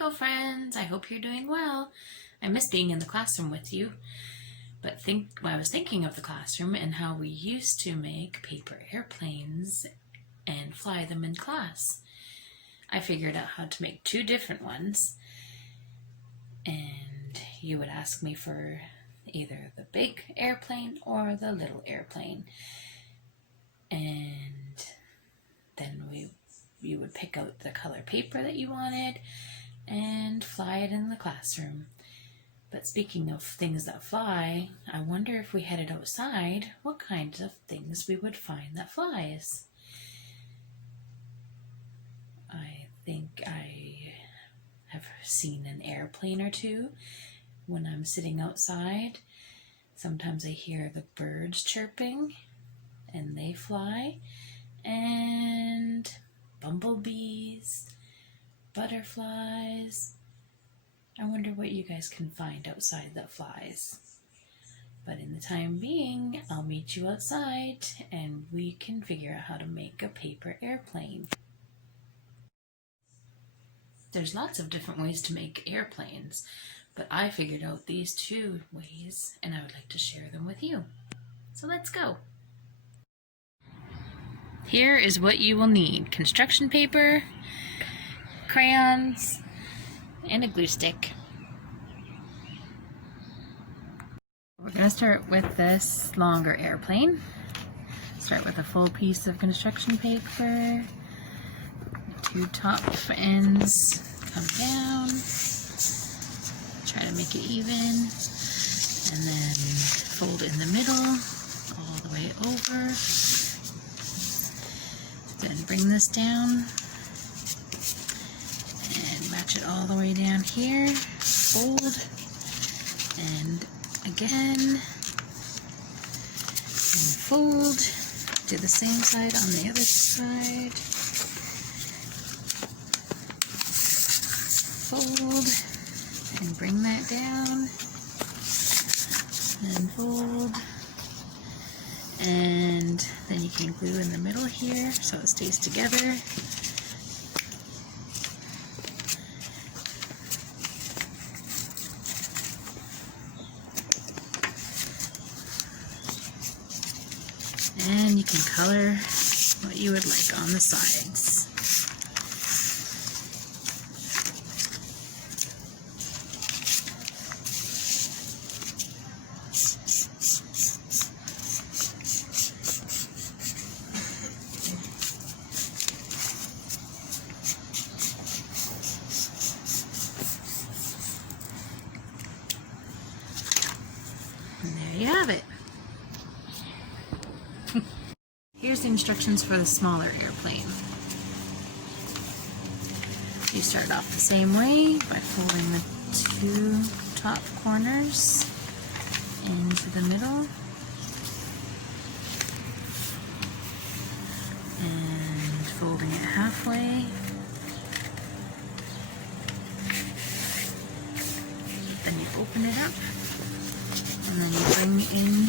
Lego friends, I hope you're doing well. I miss being in the classroom with you, but I was thinking of the classroom and how we used to make paper airplanes and fly them in class. I figured out how to make two different ones, and you would ask me for either the big airplane or the little airplane, and then you would pick out the color paper that you wanted and fly it in the classroom. But speaking of things that fly, I wonder if we headed outside, what kinds of things we would find that flies. I think I have seen an airplane or two when I'm sitting outside. Sometimes I hear the birds chirping and they fly, and bumblebees, butterflies. I wonder what you guys can find outside that flies. But in the time being, I'll meet you outside and we can figure out how to make a paper airplane. There's lots of different ways to make airplanes, but I figured out these two ways and I would like to share them with you. So let's go. Here is what you will need: construction paper, crayons, and a glue stick. We're going to start with this longer airplane. Start with a full piece of construction paper. The two top ends come down. Try to make it even. And then fold in the middle all the way over. Then bring this down and match it all the way down here. Fold and again, and fold. Do the same side on the other side. Fold and bring that down, and fold, and then you can glue in the middle here so it stays together. And you can color what you would like on the sides. And there you have it. Here's the instructions for the smaller airplane. You start off the same way by folding the two top corners into the middle and folding it halfway. Then you open it up and then you bring in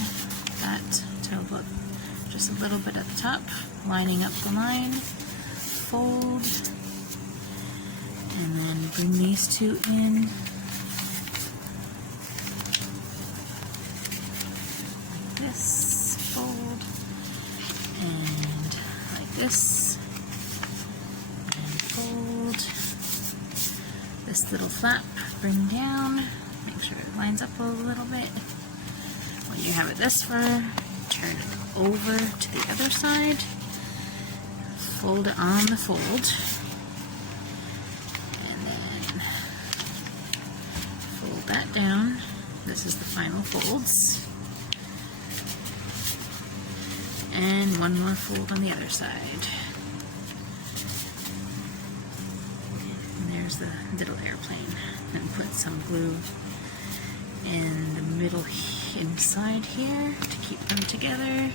that to about just a little bit at the top, lining up the line, fold, and then bring these two in like this, fold, and like this, and fold. This little flap, bring down, make sure it lines up a little bit. When you have it this far, turn it over to the other side, fold it on the fold, and then fold that down. This is the final folds, and one more fold on the other side. And there's the little airplane. And put some glue in the middle inside here to keep them together.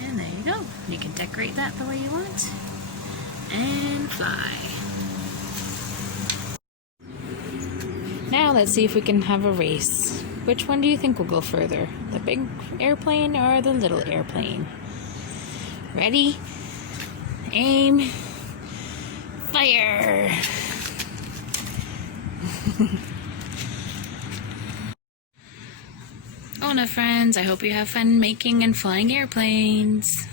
And there you go. You can decorate that the way you want and fly. Now let's see if we can have a race. Which one do you think will go further? The big airplane or the little airplane? Ready? Aim. Fire! Oh no, friends, I hope you have fun making and flying airplanes.